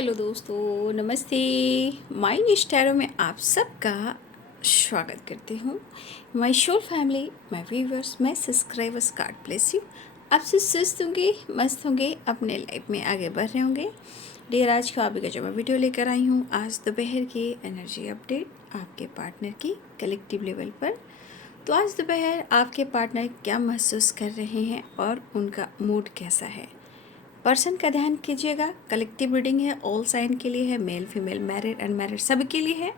Hello दोस्तों, नमस्ते। My निश टैरो में आप सबका स्वागत करती हूँ। My soul family, my viewers, my subscribers, God bless you. आप सब स्वस्थ होंगे, मस्त होंगे, अपने लाइफ में आगे बढ़ रहे होंगे। डियर, आज का अभी का जो मैं वीडियो लेकर आई हूँ, आज दोपहर की एनर्जी अपडेट आपके पार्टनर की कलेक्टिव लेवल पर। तो आज दोपहर आपके पार्टनर क्या महसूस कर रहे हैं और उनका मूड कैसा है। पर्सन का ध्यान कीजिएगा। कलेक्टिव रीडिंग है, ऑल साइन के लिए है, मेल फीमेल, मैरिड अनमैरिड सभी के लिए है।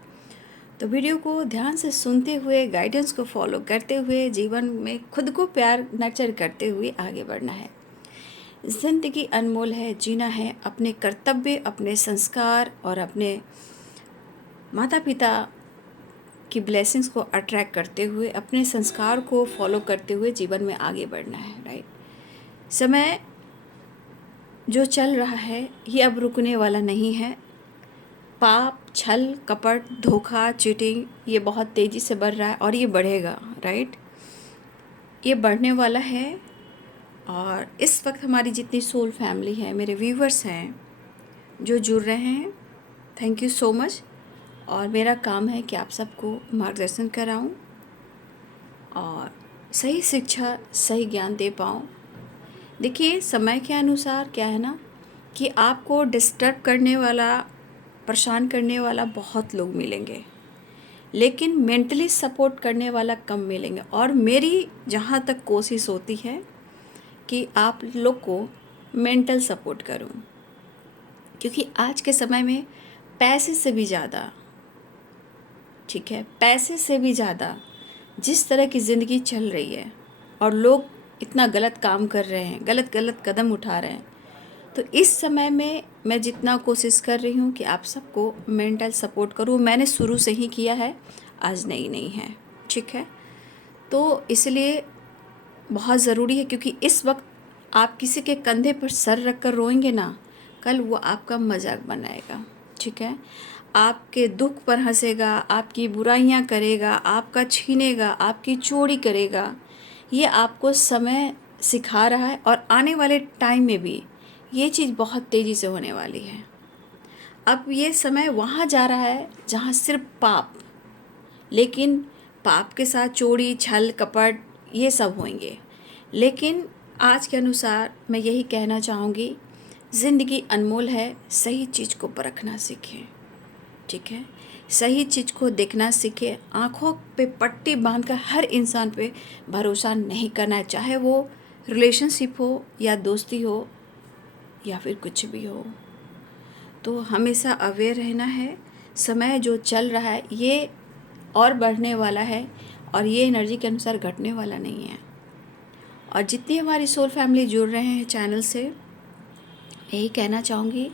तो वीडियो को ध्यान से सुनते हुए, गाइडेंस को फॉलो करते हुए, जीवन में खुद को प्यार नर्चर करते हुए आगे बढ़ना है। ज़िंदगी अनमोल है, जीना है अपने कर्तव्य, अपने संस्कार और अपने माता पिता की ब्लेसिंग्स को अट्रैक्ट करते हुए, अपने संस्कार को फॉलो करते हुए जीवन में आगे बढ़ना है। राइट। समय जो चल रहा है ये अब रुकने वाला नहीं है। पाप, छल, कपट, धोखा, चीटिंग ये बहुत तेज़ी से बढ़ रहा है और ये बढ़ेगा। राइट, ये बढ़ने वाला है। और इस वक्त हमारी जितनी सोल फैमिली है, मेरे व्यूवर्स हैं जो जुड़ रहे हैं, थैंक यू सो मच। और मेरा काम है कि आप सबको मार्गदर्शन कराऊं और सही शिक्षा, सही ज्ञान दे पाऊं। देखिए, समय के अनुसार क्या है ना कि आपको डिस्टर्ब करने वाला, परेशान करने वाला बहुत लोग मिलेंगे, लेकिन मेंटली सपोर्ट करने वाला कम मिलेंगे। और मेरी जहाँ तक कोशिश होती है कि आप लोग को मेंटल सपोर्ट करूं, क्योंकि आज के समय में पैसे से भी ज़्यादा, ठीक है, पैसे से भी ज़्यादा जिस तरह की ज़िंदगी चल रही है और लोग इतना गलत काम कर रहे हैं, गलत गलत कदम उठा रहे हैं, तो इस समय में मैं जितना कोशिश कर रही हूँ कि आप सबको मेंटल सपोर्ट करूँ। मैंने शुरू से ही किया है, आज नहीं है, ठीक है। तो इसलिए बहुत ज़रूरी है, क्योंकि इस वक्त आप किसी के कंधे पर सर रख कर रोएंगे ना, कल वो आपका मजाक बनाएगा, ठीक है। आपके दुख पर हंसेगा, आपकी बुराइयां करेगा, आपका छीनेगा, आपकी चोरी करेगा। ये आपको समय सिखा रहा है और आने वाले टाइम में भी ये चीज़ बहुत तेज़ी से होने वाली है। अब ये समय वहाँ जा रहा है जहाँ सिर्फ पाप, लेकिन पाप के साथ चोरी, छल, कपट ये सब होंगे। लेकिन आज के अनुसार मैं यही कहना चाहूँगी, ज़िंदगी अनमोल है, सही चीज़ को परखना सीखें, ठीक है। सही चीज़ को देखना सीखें। आँखों पे पट्टी बांध कर हर इंसान पे भरोसा नहीं करना है, चाहे वो रिलेशनशिप हो या दोस्ती हो या फिर कुछ भी हो। तो हमेशा अवेयर रहना है। समय जो चल रहा है ये और बढ़ने वाला है और ये एनर्जी के अनुसार घटने वाला नहीं है। और जितनी हमारी सोल फैमिली जुड़ रहे हैं चैनल से, यही कहना चाहूँगी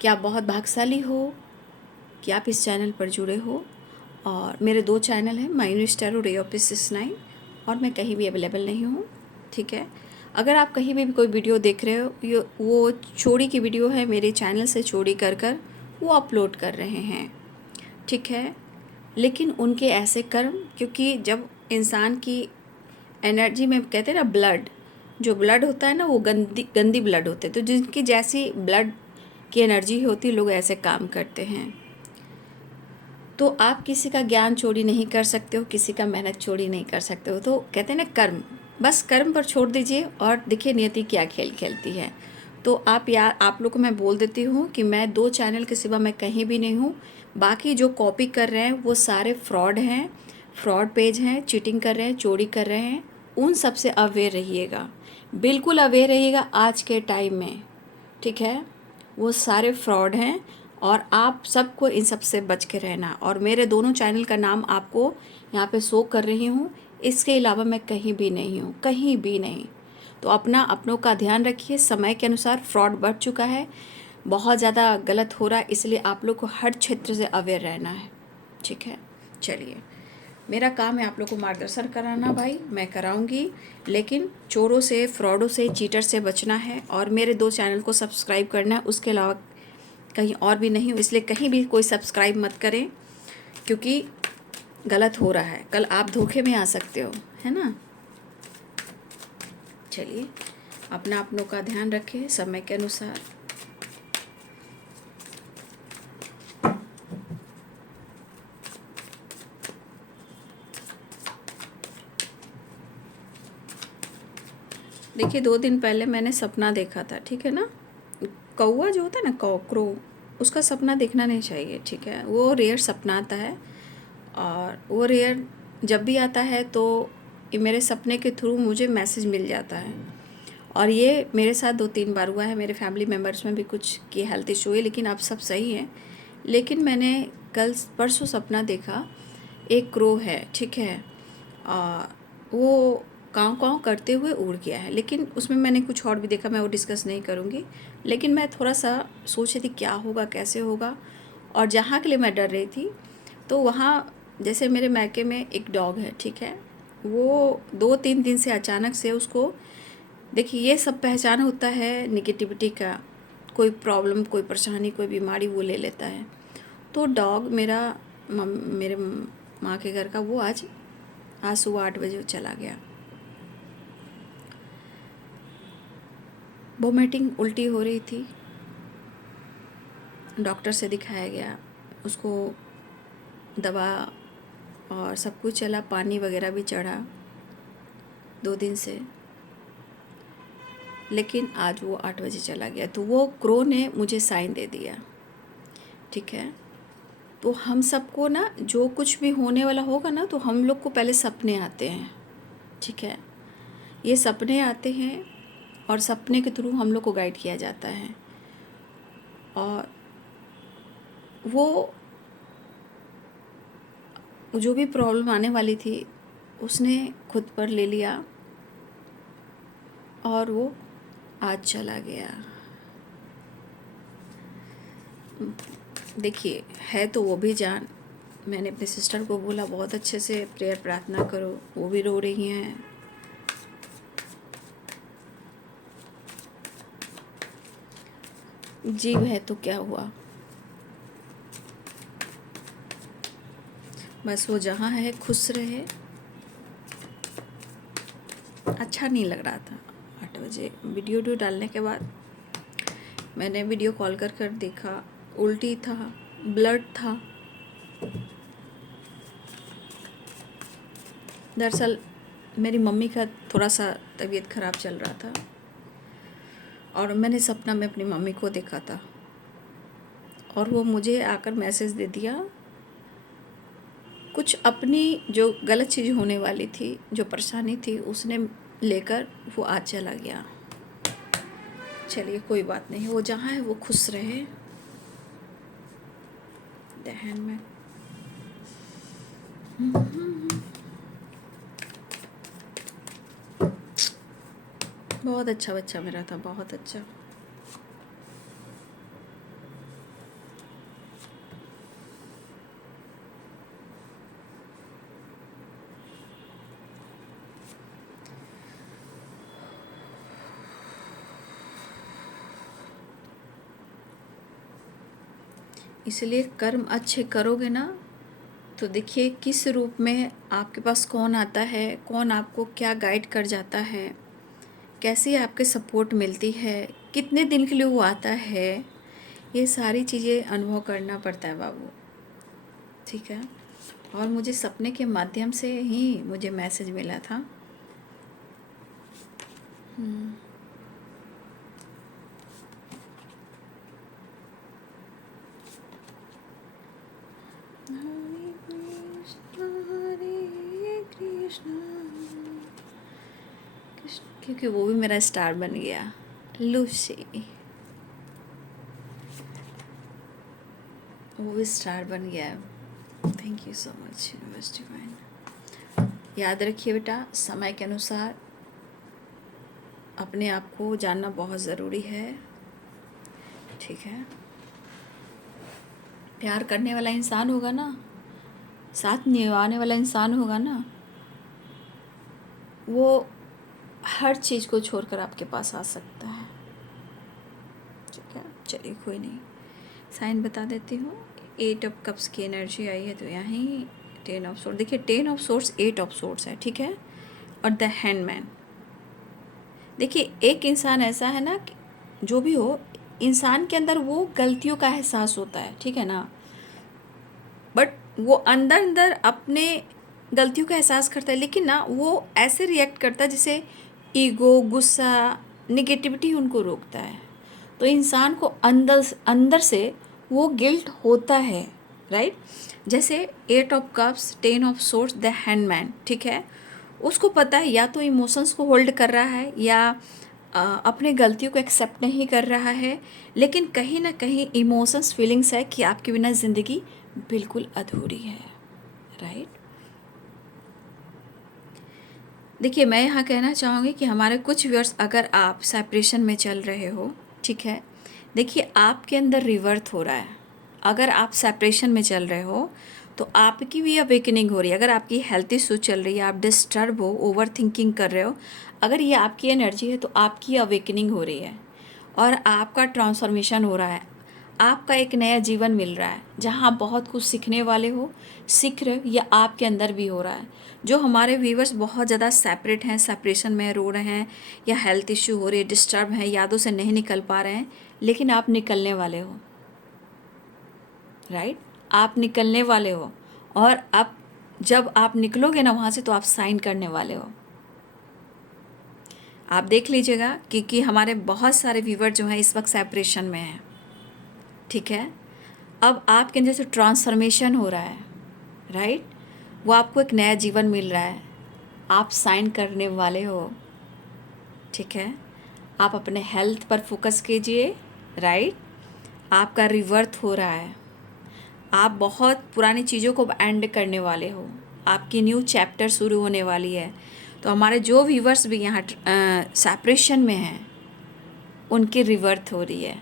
कि आप बहुत भाग्यशाली हो कि आप इस चैनल पर जुड़े हो। और मेरे 2 चैनल हैं, माय निश टैरो, रे ऑफ पीस 69, और मैं कहीं भी अवेलेबल नहीं हूँ, ठीक है। अगर आप कहीं भी कोई वीडियो देख रहे हो, ये वो चोरी की वीडियो है, मेरे चैनल से चोरी कर कर वो अपलोड कर रहे हैं, ठीक है। लेकिन उनके ऐसे कर्म, क्योंकि जब इंसान की एनर्जी में कहते हैं ना, ब्लड, जो ब्लड होता है ना वो गंदी गंदी ब्लड होते हैं, तो जिनकी जैसी ब्लड की एनर्जी होती है, लोग ऐसे काम करते हैं। तो आप किसी का ज्ञान चोरी नहीं कर सकते हो, किसी का मेहनत चोरी नहीं कर सकते हो। तो कहते हैं ना, कर्म, बस कर्म पर छोड़ दीजिए और देखिए नियति क्या खेल खेलती है। तो आप लोग को मैं बोल देती हूँ कि मैं 2 चैनल के सिवा मैं कहीं भी नहीं हूँ। बाकी जो कॉपी कर रहे हैं वो सारे फ्रॉड हैं, फ्रॉड पेज हैं, चीटिंग कर रहे हैं, चोरी कर रहे हैं। उन सब से अवेयर रहिएगा, बिल्कुल अवेयर रहिएगा आज के टाइम में, ठीक है। वो सारे फ्रॉड हैं और आप सबको इन सब से बच के रहना। और मेरे दोनों चैनल का नाम आपको यहाँ पे शो कर रही हूँ, इसके अलावा मैं कहीं भी नहीं हूँ, कहीं भी नहीं। तो अपनों का ध्यान रखिए। समय के अनुसार फ्रॉड बढ़ चुका है, बहुत ज़्यादा गलत हो रहा है, इसलिए आप लोग को हर क्षेत्र से अवेयर रहना है, ठीक है। चलिए, मेरा काम है आप लोग को मार्गदर्शन कराना, भाई मैं कराऊंगी, लेकिन चोरों से, फ्रॉडों से, चीटर से बचना है। और मेरे 2 चैनल को सब्सक्राइब करना है, उसके अलावा कहीं और भी नहीं हूँ, इसलिए कहीं भी कोई सब्सक्राइब मत करें, क्योंकि गलत हो रहा है, कल आप धोखे में आ सकते हो, है ना। चलिए, अपनों का ध्यान रखें समय के अनुसार। देखिए 2 दिन पहले मैंने सपना देखा था, ठीक है ना। कौवा जो होता है ना, कॉकरो, उसका सपना देखना नहीं चाहिए, ठीक है। वो रेयर सपना आता है, और वो रेयर जब भी आता है तो ये मेरे सपने के थ्रू मुझे मैसेज मिल जाता है। और ये मेरे साथ 2-3 बार हुआ है। मेरे फैमिली मेम्बर्स में भी कुछ की हेल्थ इशू है, लेकिन अब सब सही है। लेकिन मैंने कल परसों सपना देखा, एक क्रो है, ठीक है। आ, वो काँव काँव करते हुए उड़ गया है, लेकिन उसमें मैंने कुछ और भी देखा, मैं वो डिस्कस नहीं करूँगी। लेकिन मैं थोड़ा सा सोच रही थी क्या होगा, कैसे होगा, और जहाँ के लिए मैं डर रही थी, तो वहाँ जैसे मेरे मायके में एक डॉग है, ठीक है। वो 2-3 दिन से अचानक से उसको, देखिए ये सब पहचान होता है निगेटिविटी का। कोई प्रॉब्लम, कोई परेशानी, कोई बीमारी वो ले लेता है। तो डॉग मेरा मेरे माँ के घर का, वो आज सुबह 8 बजे वो चला गया। वोमिटिंग, उल्टी हो रही थी, डॉक्टर से दिखाया गया, उसको दवा और सब कुछ चला, पानी वगैरह भी चढ़ा 2 दिन से। लेकिन आज वो 8 बजे चला गया। तो वो क्रो ने मुझे साइन दे दिया, ठीक है। तो हम सबको ना, जो कुछ भी होने वाला होगा ना, तो हम लोग को पहले सपने आते हैं, ठीक है। ये सपने आते हैं और सपने के थ्रू हम लोग को गाइड किया जाता है। और वो जो भी प्रॉब्लम आने वाली थी उसने खुद पर ले लिया, और वो आज चला गया। देखिए है तो वो भी जान। मैंने अपने सिस्टर को बोला बहुत अच्छे से प्रेयर प्रार्थना करो, वो भी रो रही हैं। जीव है तो क्या हुआ, बस वो जहाँ है खुश रहे। अच्छा नहीं लग रहा था। 8 बजे वीडियो डालने के बाद मैंने वीडियो कॉल कर कर देखा, उल्टी था, ब्लड था। दरअसल मेरी मम्मी का थोड़ा सा तबीयत ख़राब चल रहा था, और मैंने सपना में अपनी मम्मी को देखा था, और वो मुझे आकर मैसेज दे दिया। कुछ अपनी जो गलत चीज़ होने वाली थी, जो परेशानी थी, उसने लेकर वो आज चला गया। चलिए कोई बात नहीं, वो जहाँ है वो खुश रहे। दहन में बहुत अच्छा बच्चा मेरा था, बहुत अच्छा। इसलिए कर्म अच्छे करोगे ना, तो देखिए किस रूप में आपके पास कौन आता है, कौन आपको क्या गाइड कर जाता है, कैसी आपके सपोर्ट मिलती है, कितने दिन के लिए वो आता है। ये सारी चीज़ें अनुभव करना पड़ता है बाबू, ठीक है। और मुझे सपने के माध्यम से ही मुझे मैसेज मिला था। हरे कृष्णा हरे कृष्णा कृष्ण, क्योंकि वो भी मेरा स्टार बन गया, लूसी, वो भी स्टार बन गया। Thank you so much universe divine. याद रखिए बेटा, समय के अनुसार अपने आप को जानना बहुत ज़रूरी है, ठीक है। प्यार करने वाला इंसान होगा ना, साथ निभाने वाला इंसान होगा ना, वो हर चीज़ को छोड़कर आपके पास आ सकता है, ठीक है। चलिए कोई नहीं, साइन बता देती हूँ। 8 ऑफ कप्स की एनर्जी आई है, तो यहीं 10 ऑफ सोर्ट्स, देखिए 10 ऑफ सोर्ट्स, 8 ऑफ सोर्ट्स है, ठीक है। और द हैंडमैन, देखिए एक इंसान ऐसा है ना कि जो भी हो, इंसान के अंदर वो गलतियों का एहसास होता है, ठीक है ना। बट वो अंदर अंदर अपने गलतियों का एहसास करता है, लेकिन ना वो ऐसे रिएक्ट करता है जैसे ईगो, गुस्सा, निगेटिविटी उनको रोकता है। तो इंसान को अंदर अंदर से वो गिल्ट होता है, राइट। जैसे 8 of cups, 10 of swords, the handman, ठीक है। उसको पता है या तो इमोशंस को होल्ड कर रहा है या अपने गलतियों को एक्सेप्ट नहीं कर रहा है, लेकिन कहीं ना कहीं इमोशंस, फीलिंग्स है कि आपके बिना ज़िंदगी बिल्कुल अधूरी है, राइट। देखिए, मैं यहाँ कहना चाहूँगी कि हमारे कुछ व्यूअर्स, अगर आप सेपरेशन में चल रहे हो, ठीक है, देखिए आपके अंदर रिवर्थ हो रहा है। अगर आप सेपरेशन में चल रहे हो तो आपकी भी अवेकनिंग हो रही है। अगर आपकी हेल्थ इशू चल रही है, आप डिस्टर्ब हो, ओवर थिंकिंग कर रहे हो, अगर ये आपकी एनर्जी है तो आपकी अवेकनिंग हो रही है और आपका ट्रांसफॉर्मेशन हो रहा है। आपका एक नया जीवन मिल रहा है जहाँ आप बहुत कुछ सीखने वाले हो, सीख रहे हो, या आपके अंदर भी हो रहा है। जो हमारे व्यूवर्स बहुत ज़्यादा सेपरेट हैं, सेपरेशन में रो रहे हैं या हेल्थ इशू हो रही है, डिस्टर्ब हैं, यादों से नहीं निकल पा रहे हैं, लेकिन आप निकलने वाले हो, राइट। आप निकलने वाले हो और अब जब आप निकलोगे ना वहाँ से तो आप साइन करने वाले हो। आप देख लीजिएगा क्योंकि हमारे बहुत सारे व्यूवर जो हैं इस वक्त सेपरेशन में हैं, ठीक है। अब आपके अंदर से ट्रांसफॉर्मेशन हो रहा है, राइट। वो आपको एक नया जीवन मिल रहा है, आप साइन करने वाले हो, ठीक है। आप अपने हेल्थ पर फोकस कीजिए, राइट। आपका रिवर्थ हो रहा है, आप बहुत पुरानी चीज़ों को एंड करने वाले हो, आपकी न्यू चैप्टर शुरू होने वाली है। तो हमारे जो व्यूवर्स भी यहाँ सेपरेशन में हैं उनकी रिवर्थ हो रही है,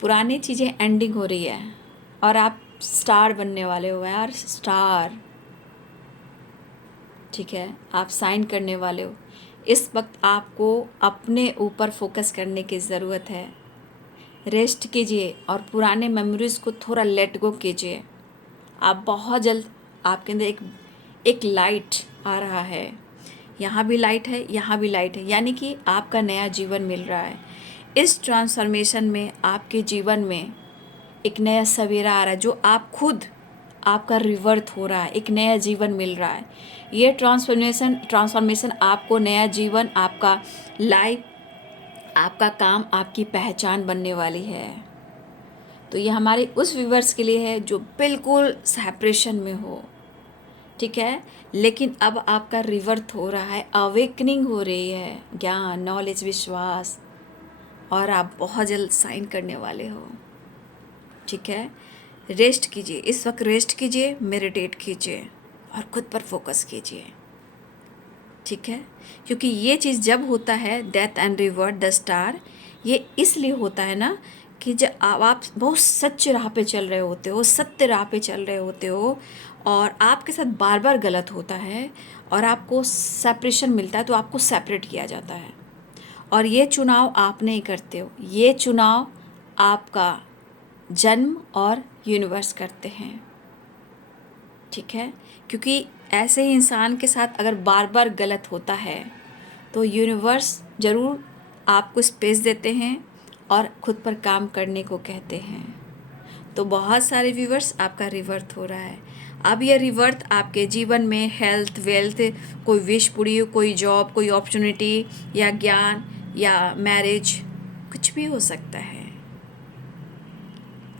पुरानी चीज़ें एंडिंग हो रही है और आप स्टार बनने वाले हो यार, स्टार, ठीक है। आप साइन करने वाले हो। इस वक्त आपको अपने ऊपर फोकस करने की ज़रूरत है। रेस्ट कीजिए और पुराने मेमोरीज़ को थोड़ा लेट गो कीजिए। आप बहुत जल्द, आपके अंदर एक लाइट आ रहा है, यहाँ भी लाइट है, यहाँ भी लाइट है, यानी कि आपका नया जीवन मिल रहा है। इस ट्रांसफॉर्मेशन में आपके जीवन में एक नया सवेरा आ रहा है, जो आप खुद, आपका रिवर्थ हो रहा है, एक नया जीवन मिल रहा है। ये ट्रांसफॉर्मेशन आपको नया जीवन, आपका लाइफ, आपका काम, आपकी पहचान बनने वाली है। तो ये हमारे उस व्यूवर्स के लिए है जो बिल्कुल सेपरेशन में हो, ठीक है, लेकिन अब आपका रिवर्थ हो रहा है, अवेकनिंग हो रही है, ज्ञान, नॉलेज, विश्वास, और आप बहुत जल्द साइन करने वाले हो, ठीक है। रेस्ट कीजिए, इस वक्त रेस्ट कीजिए, मेडिटेट कीजिए और खुद पर फोकस कीजिए, ठीक है। क्योंकि ये चीज़ जब होता है, death and revert the star, ये इसलिए होता है ना कि जब आप बहुत सच्चे राह पे चल रहे होते हो, सत्य राह पे चल रहे होते हो और आपके साथ बार बार गलत होता है और आपको सेपरेशन मिलता है, तो आपको सेपरेट किया जाता है। और ये चुनाव आप नहीं करते हो, ये चुनाव आपका जन्म और यूनिवर्स करते हैं, ठीक है। क्योंकि ऐसे ही इंसान के साथ अगर बार बार गलत होता है तो यूनिवर्स ज़रूर आपको स्पेस देते हैं और ख़ुद पर काम करने को कहते हैं। तो बहुत सारे व्यूवर्स, आपका रिवर्थ हो रहा है। अब ये रिवर्थ आपके जीवन में हेल्थ, वेल्थ, कोई विश पूरी हो, कोई जॉब, कोई अपॉर्चुनिटी या ज्ञान या मैरिज, कुछ भी हो सकता है।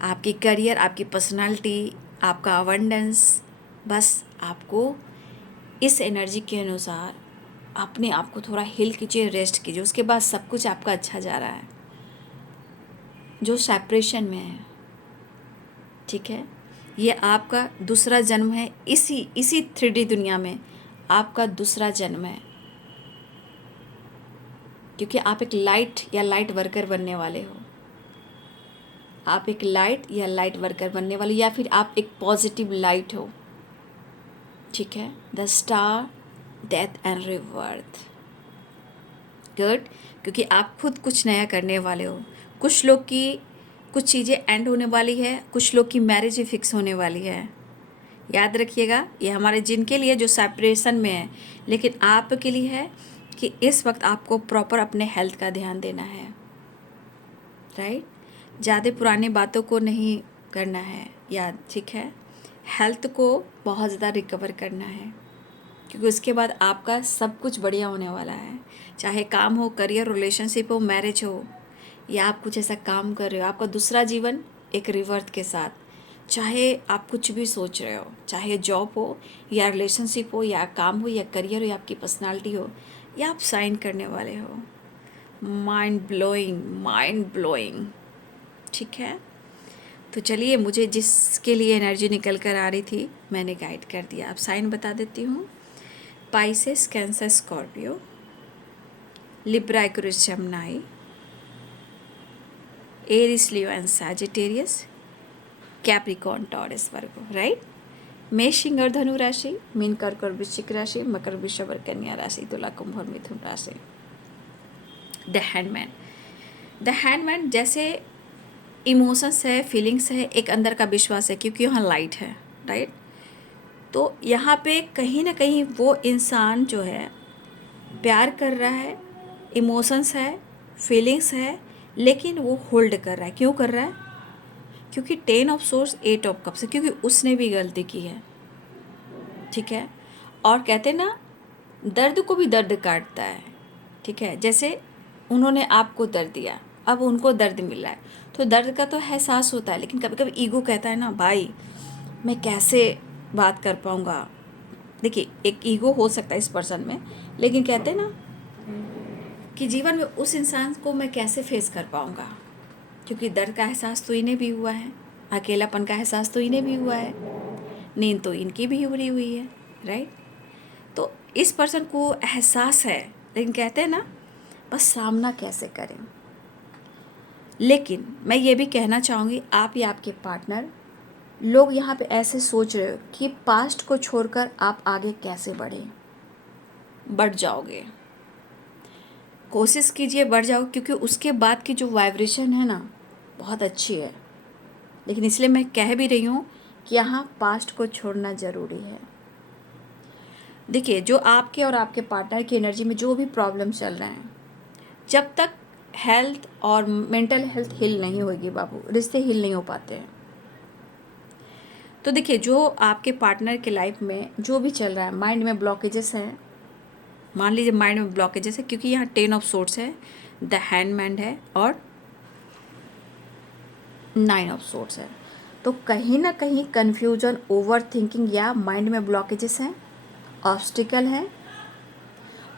आपकी करियर, आपकी पर्सनालिटी, आपका अबंडेंस, बस आपको इस एनर्जी के अनुसार अपने आप को थोड़ा हील कीजिए, रेस्ट कीजिए, उसके बाद सब कुछ आपका अच्छा जा रहा है। जो सेपरेशन में है, ठीक है, ये आपका दूसरा जन्म है, इसी 3D दुनिया में आपका दूसरा जन्म है, क्योंकि आप एक लाइट या लाइट वर्कर बनने वाले हो। आप एक लाइट या लाइट वर्कर बनने वाले, या फिर आप एक पॉजिटिव लाइट हो, ठीक है। The star, death and रिवर्थ, good. क्योंकि आप खुद कुछ नया करने वाले हो। कुछ लोग की कुछ चीज़ें एंड होने वाली है, कुछ लोग की मैरिज ही फिक्स होने वाली है। याद रखिएगा, ये हमारे जिनके लिए जो सेपरेशन में है, लेकिन आपके लिए है कि इस वक्त आपको प्रॉपर अपने हेल्थ का ध्यान देना है, राइट। ज़्यादा पुरानी बातों को नहीं करना है याद, ठीक है। हेल्थ को बहुत ज़्यादा रिकवर करना है, क्योंकि उसके बाद आपका सब कुछ बढ़िया होने वाला है। चाहे काम हो, करियर, रिलेशनशिप हो, मैरिज हो, या आप कुछ ऐसा काम कर रहे हो, आपका दूसरा जीवन एक रिवर्थ के साथ, चाहे आप कुछ भी सोच रहे हो, चाहे जॉब हो या रिलेशनशिप हो या काम हो या करियर हो या आपकी पर्सनालिटी हो, या आप साइन करने वाले हो। Mind blowing, mind blowing. ठीक है, तो चलिए, मुझे जिसके लिए एनर्जी निकल कर आ रही थी मैंने गाइड कर दिया। आप साइन बता देती हूँ। Pisces, Cancer, Scorpio, Libra, Aquarius, Gemini, Aries, Leo and Sagittarius, Capricorn, Taurus, Virgo. Right. मेष, सिंह और धनु राशि, मीन, कर्क और वृश्चिक राशि, मकर, वृषभ और कन्या राशि, तुला, कुंभ और मिथुन राशि। The handman. द हैंडमैन जैसे इमोशंस है, फीलिंग्स है, एक अंदर का विश्वास है, क्योंकि यहाँ लाइट है। राइट। तो यहाँ पे कहीं ना कहीं वो इंसान जो है प्यार कर रहा है, इमोशंस है, फीलिंग्स है, लेकिन वो होल्ड कर रहा है। क्यों कर रहा है? क्योंकि 10 ऑफ सोर्स, 8 ऑफ कप्स है, क्योंकि उसने भी गलती की है। ठीक है। और कहते हैं ना, दर्द को भी दर्द काटता है। ठीक है। जैसे उन्होंने आपको दर्द दिया, अब उनको दर्द मिल रहा है, तो दर्द का तो एहसास होता है, लेकिन कभी कभी ईगो कहता है ना, भाई मैं कैसे बात कर पाऊँगा। देखिए, एक ईगो हो सकता है इस पर्सन में, लेकिन कहते हैं ना कि जीवन में उस इंसान को मैं कैसे फेस कर पाऊँगा, क्योंकि दर्द का एहसास तो इन्हें भी हुआ है, अकेलापन का एहसास तो इन्हें भी हुआ है, नींद तो इनकी भी उड़ी हुई है। राइट। तो इस पर्सन को एहसास है, लेकिन कहते हैं ना, बस सामना कैसे करें। लेकिन मैं ये भी कहना चाहूँगी, आप या आपके पार्टनर लोग यहाँ पे ऐसे सोच रहे हो कि पास्ट को छोड़कर आप आगे कैसे बढ़ें। बढ़ जाओगे, कोशिश कीजिए बढ़ जाओ, क्योंकि उसके बाद की जो वाइब्रेशन है ना, बहुत अच्छी है। लेकिन इसलिए मैं कह भी रही हूँ कि यहाँ पास्ट को छोड़ना ज़रूरी है। देखिए, जो आपके और आपके पार्टनर की एनर्जी में जो भी प्रॉब्लम चल रहे हैं, जब तक हेल्थ और मेंटल हेल्थ हिल नहीं होगी बाबू, रिश्ते हिल नहीं हो पाते हैं। तो देखिए, जो आपके पार्टनर के लाइफ में जो भी चल रहा है, माइंड में ब्लॉकेजेस हैं, मान लीजिए माइंड में ब्लॉकेजेस है, क्योंकि यहाँ 10 ऑफ सोर्ट्स है, द हैंडमैन है और 9 ऑफ सोर्ट्स है। तो कहीं ना कहीं कन्फ्यूजन, ओवर थिंकिंग या माइंड में ब्लॉकेजेस हैं, ऑब्स्टिकल हैं।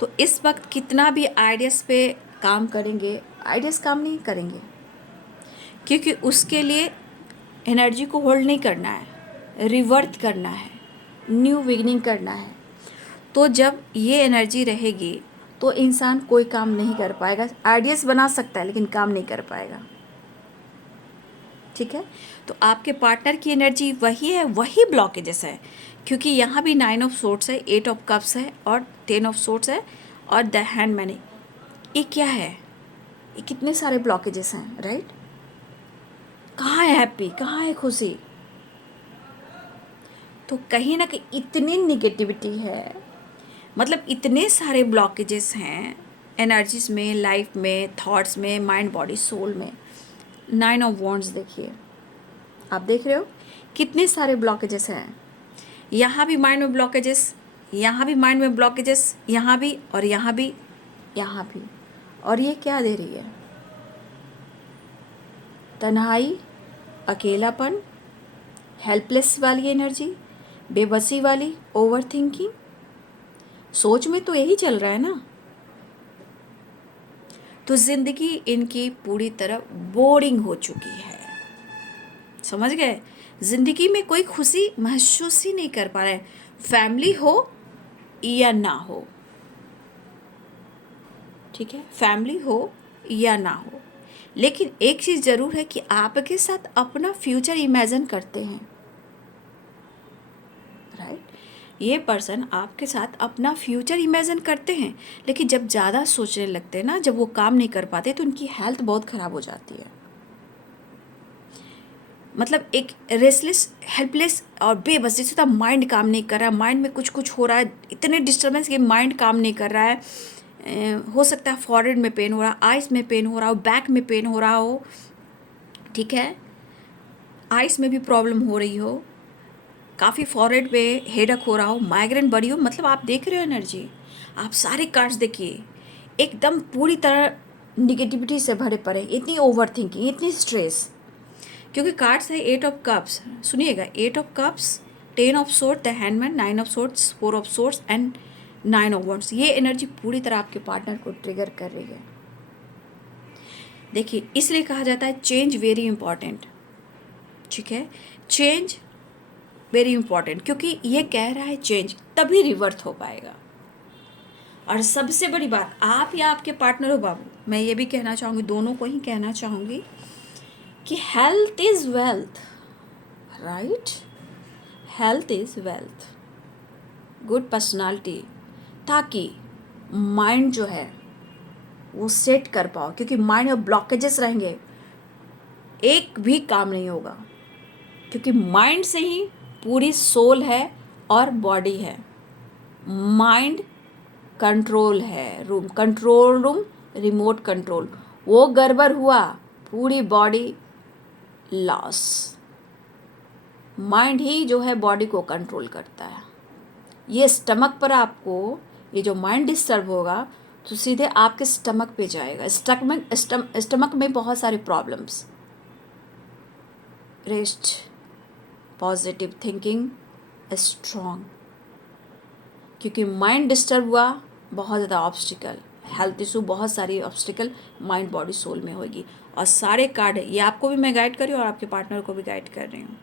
तो इस वक्त कितना भी आइडियाज़ पे काम करेंगे, आइडियाज़ काम नहीं करेंगे, क्योंकि उसके लिए एनर्जी को होल्ड नहीं करना है, रिवर्ट करना है, न्यू बिगिनिंग करना है। तो जब ये एनर्जी रहेगी तो इंसान कोई काम नहीं कर पाएगा। आइडियाज़ बना सकता है, लेकिन काम नहीं कर पाएगा। ठीक है। तो आपके पार्टनर की एनर्जी वही है, वही ब्लॉकेजेस है, क्योंकि यहाँ भी 9 ऑफ सोर्ट्स है, 8 ऑफ कप्स है और 10 ऑफ सोर्ट्स है और द हैंडमैन है। ये क्या है? ये कितने सारे ब्लॉकेजेस हैं। राइट। कहाँ है हैप्पी, कहाँ है खुशी? तो कहीं ना कहीं इतनी निगेटिविटी है, मतलब इतने सारे ब्लॉकेजेस हैं एनर्जीज में, लाइफ में, थॉट्स में, माइंड, बॉडी, सोल में। 9 ऑफ वॉन्ड्स देखिए, आप देख रहे हो कितने सारे ब्लॉकेजेस हैं। यहाँ भी माइंड में ब्लॉकेजेस, यहाँ भी माइंड में ब्लॉकेजेस, यहाँ भी और यहाँ भी, यहाँ भी। और ये क्या दे रही है? तन्हाई, अकेलापन, हेल्पलेस वाली एनर्जी, बेबसी वाली, ओवर थिंकिंग। सोच में तो यही चल रहा है ना। तो ज़िंदगी इनकी पूरी तरह बोरिंग हो चुकी है। समझ गए? ज़िंदगी में कोई खुशी महसूस ही नहीं कर पा रहे हैं, फैमिली हो या ना हो। ठीक है, फैमिली हो या ना हो, लेकिन एक चीज़ ज़रूर है कि आपके साथ अपना फ्यूचर इमेजिन करते हैं। राइट। ये पर्सन आपके साथ अपना फ्यूचर इमेजिन करते हैं, लेकिन जब ज़्यादा सोचने लगते हैं ना, जब वो काम नहीं कर पाते, तो उनकी हेल्थ बहुत ख़राब हो जाती है। मतलब एक रेस्टलेस, हेल्पलेस और बेबस, जैसे तो माइंड काम नहीं कर रहा है, माइंड में कुछ कुछ हो रहा है, इतने डिस्टर्बेंस कि माइंड काम नहीं कर रहा है। हो सकता है फॉरहेड में पेन हो रहा, आइज़ में पेन हो रहा हो, बैक में पेन हो रहा हो। ठीक है, आइज़ में भी प्रॉब्लम हो रही हो, काफ़ी फॉरहेड पे हेडक हो रहा हो, माइग्रेन बढ़ी हो, मतलब आप देख रहे हो एनर्जी, आप सारे कार्ड्स देखिए एकदम पूरी तरह निगेटिविटी से भरे पड़े, इतनी ओवर थिंकिंग, इतनी स्ट्रेस। क्योंकि कार्ड्स है 8 ऑफ कप्स, सुनिएगा 8 of cups, 10 of swords, the handman, 9 of swords, 4 of swords and 9 of wands. ये एनर्जी पूरी तरह आपके पार्टनर को ट्रिगर कर रही है। देखिए इसलिए कहा जाता है चेंज वेरी इंपॉर्टेंट, ठीक है, चेंज वेरी इंपॉर्टेंट, क्योंकि ये कह रहा है चेंज तभी रिवर्थ हो पाएगा। और सबसे बड़ी बात, आप या आपके पार्टनर हो बाबू, मैं ये भी कहना चाहूँगी, दोनों को ही कहना चाहूँगी कि health is wealth, right, health is wealth, good personality, ताकि माइंड जो है वो सेट कर पाओ, क्योंकि माइंड में ब्लॉकेजेस रहेंगे, एक भी काम नहीं होगा, क्योंकि माइंड से ही पूरी सोल है और बॉडी है। माइंड कंट्रोल है, room control room, remote control, वो गड़बड़ हुआ पूरी बॉडी लॉस। माइंड ही जो है बॉडी को कंट्रोल करता है। ये स्टमक पर आपको, ये जो माइंड डिस्टर्ब होगा तो सीधे आपके स्टमक पे जाएगा। स्टमक में बहुत सारी problems, rest, positive thinking, strong, क्योंकि माइंड डिस्टर्ब हुआ बहुत ज़्यादा ऑब्स्टिकल, हेल्थ इशू, बहुत सारी ऑब्स्टिकल माइंड बॉडी सोल में होगी। और सारे कार्ड ये आपको भी मैं गाइड कर रही हूँ और आपके पार्टनर को भी गाइड कर रही हूँ।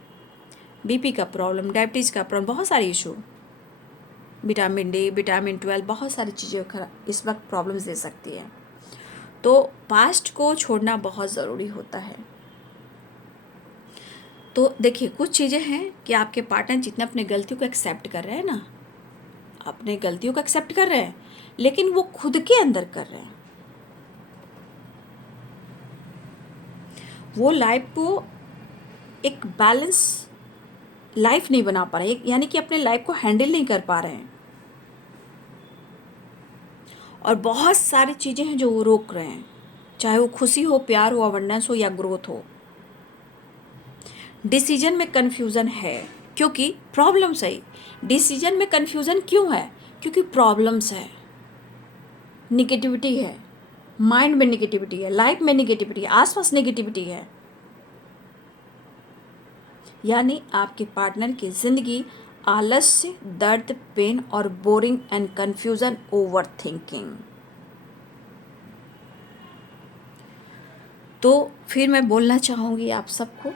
बीपी का प्रॉब्लम, डायबिटीज़ का प्रॉब्लम, बहुत सारे इशू, विटामिन डी, विटामिन 12, बहुत सारी चीज़ें इस वक्त प्रॉब्लम्स दे सकती है। तो पास्ट को छोड़ना बहुत ज़रूरी होता है। तो देखिए कुछ चीज़ें हैं कि आपके पार्टनर जितना अपने गलतियों को एक्सेप्ट कर रहे हैं ना, अपने गलतियों को एक्सेप्ट कर रहे हैं, लेकिन वो खुद के अंदर कर रहे हैं, वो लाइफ को एक बैलेंस लाइफ नहीं बना पा रहे हैं, यानी कि अपने लाइफ को हैंडल नहीं कर पा रहे हैं, और बहुत सारी चीज़ें हैं जो वो रोक रहे हैं, चाहे वो खुशी हो, प्यार हो, अबंडेंस हो या ग्रोथ हो। डिसीजन में कन्फ्यूज़न है, क्योंकि प्रॉब्लम्स है। डिसीजन में कन्फ्यूज़न क्यों है? क्योंकि प्रॉब्लम्स है, निगेटिविटी है, माइंड में निगेटिविटी है, लाइफ में निगेटिविटी है, आसपास निगेटिविटी है, यानी आपके पार्टनर की ज़िंदगी आलस्य, दर्द, पेन और boring and confusion, over thinking. तो फिर मैं बोलना चाहूँगी आप सबको,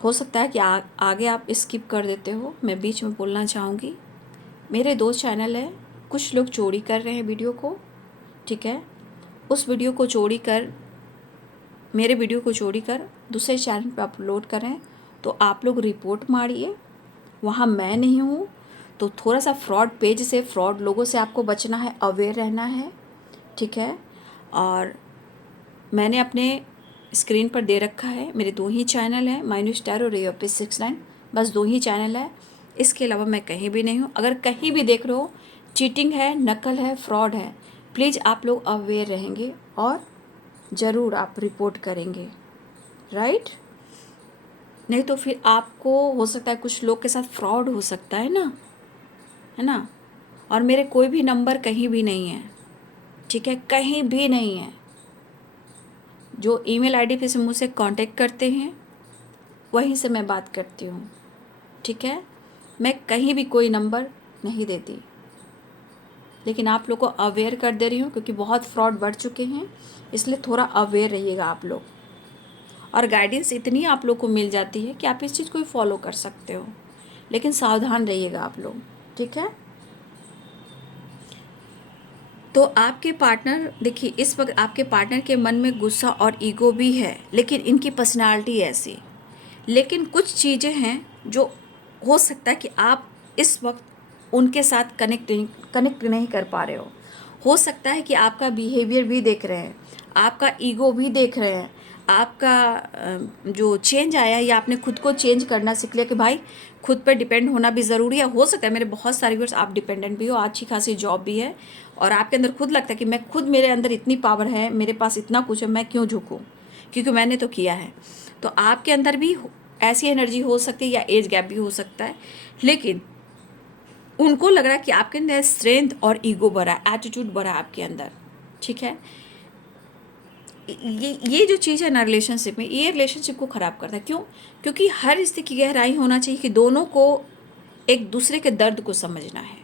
हो सकता है कि आगे आप स्किप कर देते हो, मैं बीच में बोलना चाहूँगी। मेरे 2 चैनल हैं, कुछ लोग चोरी कर रहे हैं वीडियो को, ठीक है, उस वीडियो को चोरी कर, मेरे वीडियो को चोरी कर दूसरे चैनल पर अपलोड करें, तो आप लोग रिपोर्ट मारिए, वहाँ मैं नहीं हूँ। तो थोड़ा सा फ्रॉड पेज से, फ्रॉड लोगों से आपको बचना है, अवेयर रहना है, ठीक है। और मैंने अपने स्क्रीन पर दे रखा है, मेरे 2 ही चैनल हैं, माय न्यू स्टार और रे ऑफ पीस 69, बस 2 ही चैनल है, इसके अलावा मैं कहीं भी नहीं हूँ। अगर कहीं भी देख रहे हो चीटिंग है, नकल है, फ्रॉड है, प्लीज़ आप लोग अवेयर रहेंगे और ज़रूर आप रिपोर्ट करेंगे, राइट। नहीं तो फिर आपको हो सकता है कुछ लोग के साथ फ्रॉड हो सकता है ना, है ना। और मेरे कोई भी नंबर कहीं भी नहीं है, ठीक है, कहीं भी नहीं है। जो ईमेल आईडी पे से मुझसे कांटेक्ट करते हैं वहीं से मैं बात करती हूँ, ठीक है। मैं कहीं भी कोई नंबर नहीं देती, लेकिन आप लोग को अवेयर कर दे रही हूँ, क्योंकि बहुत फ्रॉड बढ़ चुके हैं, इसलिए थोड़ा अवेयर रहिएगा आप लोग। और गाइडेंस इतनी आप लोग को मिल जाती है कि आप इस चीज़ को ही फॉलो कर सकते हो, लेकिन सावधान रहिएगा आप लोग, ठीक है। तो आपके पार्टनर, देखिए इस वक्त आपके पार्टनर के मन में गुस्सा और ईगो भी है, लेकिन इनकी पर्सनालिटी ऐसी, लेकिन कुछ चीज़ें हैं जो हो सकता है कि आप इस वक्त उनके साथ कनेक्ट नहीं कर पा रहे हो सकता है कि आपका बिहेवियर भी देख रहे हैं, आपका ईगो भी देख रहे हैं, आपका जो चेंज आया है या आपने खुद को चेंज करना सीख लिया कि भाई खुद पर डिपेंड होना भी ज़रूरी है। हो सकता है मेरे बहुत सारे व्यूअर्स आप डिपेंडेंट भी हो, अच्छी खासी जॉब भी है, और आपके अंदर खुद लगता है कि मैं खुद, मेरे अंदर इतनी पावर है, मेरे पास इतना कुछ है, मैं क्यों झुकूँ, क्योंकि मैंने तो किया है। तो आपके अंदर भी ऐसी एनर्जी हो सकती है या एज गैप भी हो सकता है, लेकिन उनको लग रहा है कि आपके अंदर स्ट्रेंथ और ईगो भरा है, एटीट्यूड भरा है आपके अंदर, ठीक है। ये जो चीज़ है ना रिलेशनशिप में, ये रिलेशनशिप को ख़राब करता है। क्यों? क्योंकि हर रिश्ते की गहराई होना चाहिए कि दोनों को एक दूसरे के दर्द को समझना है,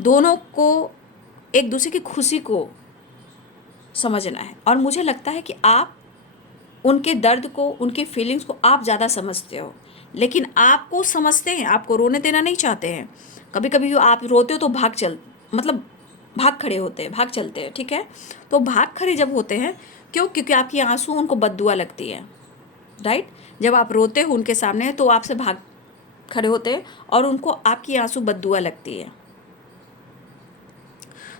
दोनों को एक दूसरे की खुशी को समझना है। और मुझे लगता है कि आप उनके दर्द को, उनके फीलिंग्स को आप ज़्यादा समझते हो, लेकिन आपको समझते हैं, आपको रोने देना नहीं चाहते हैं। कभी कभी आप रोते हो तो मतलब भाग खड़े होते हैं, भाग चलते हैं, ठीक है। तो भाग खड़े जब होते हैं, क्यों? क्योंकि आपकी आंसू उनको बद्दुआ लगती है, राइट। जब आप रोते हो उनके सामने तो आपसे भाग खड़े होते हैं और उनको आपकी आंसू बद्दुआ लगती है,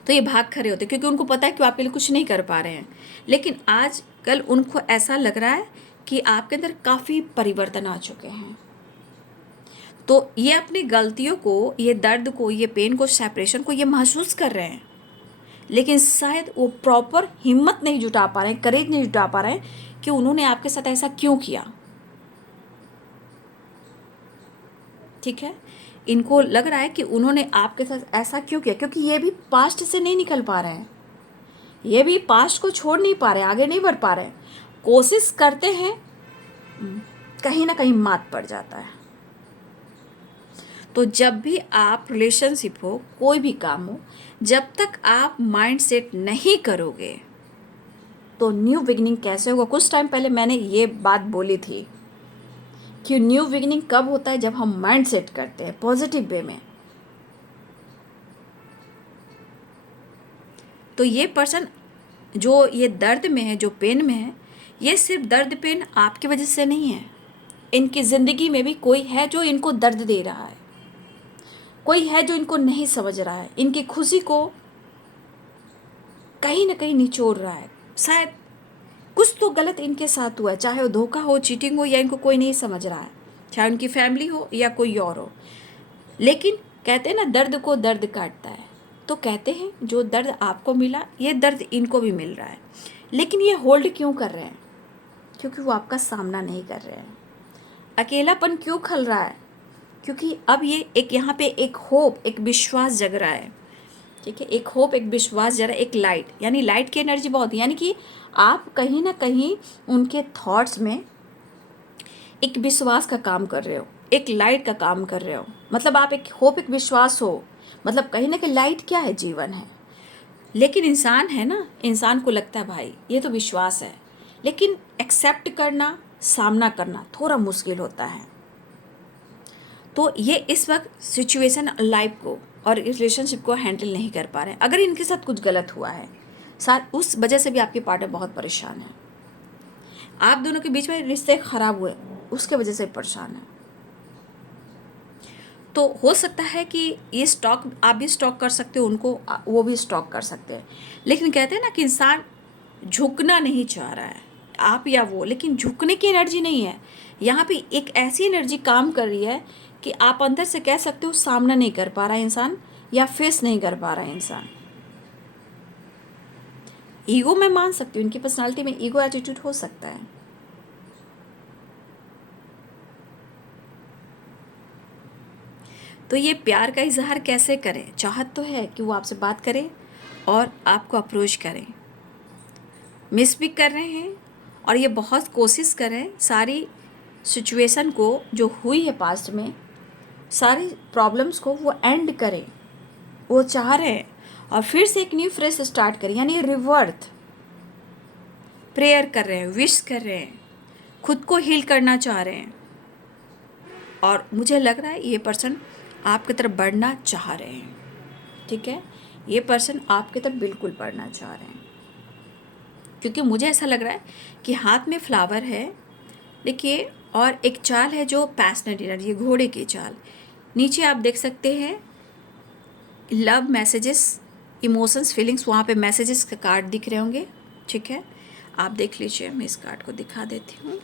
तो ये भाग खड़े होते हैं क्योंकि उनको पता है कि वो आपके लिए कुछ नहीं कर पा रहे हैं। लेकिन आज कल उनको ऐसा लग रहा है कि आपके अंदर काफ़ी परिवर्तन आ चुके हैं, तो ये अपनी गलतियों को, ये दर्द को, ये पेन को, सेपरेशन को ये महसूस कर रहे हैं, लेकिन शायद वो प्रॉपर हिम्मत नहीं जुटा पा रहे हैं, करेज नहीं जुटा पा रहे हैं कि उन्होंने आपके साथ ऐसा क्यों किया, ठीक है। इनको लग रहा है कि उन्होंने आपके साथ ऐसा क्यों किया, क्योंकि ये भी पास्ट से नहीं निकल पा रहे हैं, ये भी पास्ट को छोड़ नहीं पा रहे, आगे नहीं बढ़ पा रहे। कोशिश करते हैं, कहीं ना कहीं मात पड़ जाता है। तो जब भी आप रिलेशनशिप हो, कोई भी काम हो, जब तक आप माइंड सेट नहीं करोगे तो न्यू बिगिनिंग कैसे होगा। कुछ टाइम पहले मैंने ये बात बोली थी कि न्यू बिगिनिंग कब होता है, जब हम माइंड सेट करते हैं पॉजिटिव वे में। तो ये पर्सन जो ये दर्द में है, जो पेन में है, ये सिर्फ दर्द पेन आपकी वजह से नहीं है, इनकी ज़िंदगी में भी कोई है जो इनको दर्द दे रहा है, कोई है जो इनको नहीं समझ रहा है, इनकी खुशी को कहीं ना कहीं निचोड़ रहा है। शायद कुछ तो गलत इनके साथ हुआ है, चाहे वो धोखा हो, चीटिंग हो, या इनको कोई नहीं समझ रहा है, चाहे उनकी फैमिली हो या कोई और हो। लेकिन कहते हैं ना, दर्द को दर्द काटता है, तो कहते हैं जो दर्द आपको मिला, ये दर्द इनको भी मिल रहा है। लेकिन ये होल्ड क्यों कर रहे हैं? क्योंकि वो आपका सामना नहीं कर रहे हैं। अकेलापन क्यों खल रहा है? क्योंकि अब ये एक यहाँ पे एक होप, एक विश्वास जग रहा है, ठीक है। एक होप, एक विश्वास जग रहा है, एक लाइट, यानी लाइट की एनर्जी बहुत, यानी कि आप कहीं ना कहीं उनके थॉट्स में एक विश्वास का काम कर रहे हो, एक लाइट का काम कर रहे हो। मतलब आप एक होप, एक विश्वास हो, मतलब कहीं ना कहीं लाइट क्या है, जीवन है। लेकिन इंसान है ना, इंसान को लगता है भाई ये तो विश्वास है, लेकिन एक्सेप्ट करना, सामना करना थोड़ा मुश्किल होता है। तो ये इस वक्त सिचुएशन, लाइफ को और रिलेशनशिप को हैंडल नहीं कर पा रहे हैं। अगर इनके साथ कुछ गलत हुआ है, साथ उस वजह से भी आपके पार्टनर बहुत परेशान है, आप दोनों के बीच में रिश्ते खराब हुए, उसके वजह से परेशान है। तो हो सकता है कि ये स्टॉक आप भी स्टॉक कर सकते हो, उनको वो भी स्टॉक कर सकते हैं। लेकिन कहते हैं ना कि इंसान झुकना नहीं चाह रहा है, आप या वो, लेकिन झुकने की एनर्जी नहीं है। यहाँ पे एक ऐसी एनर्जी काम कर रही है कि आप अंदर से कह सकते हो सामना नहीं कर पा रहा है इंसान, या फेस नहीं कर पा रहा है इंसान। ईगो मैं मान सकती हूँ, इनकी पर्सनालिटी में ईगो एटीट्यूड हो सकता है। तो ये प्यार का इजहार कैसे करें? चाहत तो है कि वो आपसे बात करें और आपको अप्रोच करें, मिस भी कर रहे हैं और ये बहुत कोशिश करें सारी सिचुएशन को जो हुई है पास्ट में, सारी प्रॉब्लम्स को वो एंड करें, वो चाह रहे हैं और फिर से एक न्यू फ्रेश स्टार्ट करें, यानी रिवर्थ प्रेयर कर रहे हैं, विश कर रहे हैं, खुद को हील करना चाह रहे हैं। और मुझे लग रहा है ये पर्सन आपकी तरफ बढ़ना चाह रहे हैं, ठीक है। ये पर्सन आपकी तरफ बिल्कुल बढ़ना चाह रहे हैं, क्योंकि मुझे ऐसा लग रहा है कि हाथ में फ्लावर है, देखिए, और एक चाल है जो पैशनेट एनर्जी, घोड़े की चाल। नीचे आप देख सकते हैं लव मैसेजेस, इमोशंस, फीलिंग्स, वहाँ पे मैसेजेस के कार्ड दिख रहे होंगे, ठीक है। आप देख लीजिए, मैं इस कार्ड को दिखा देती हूँ।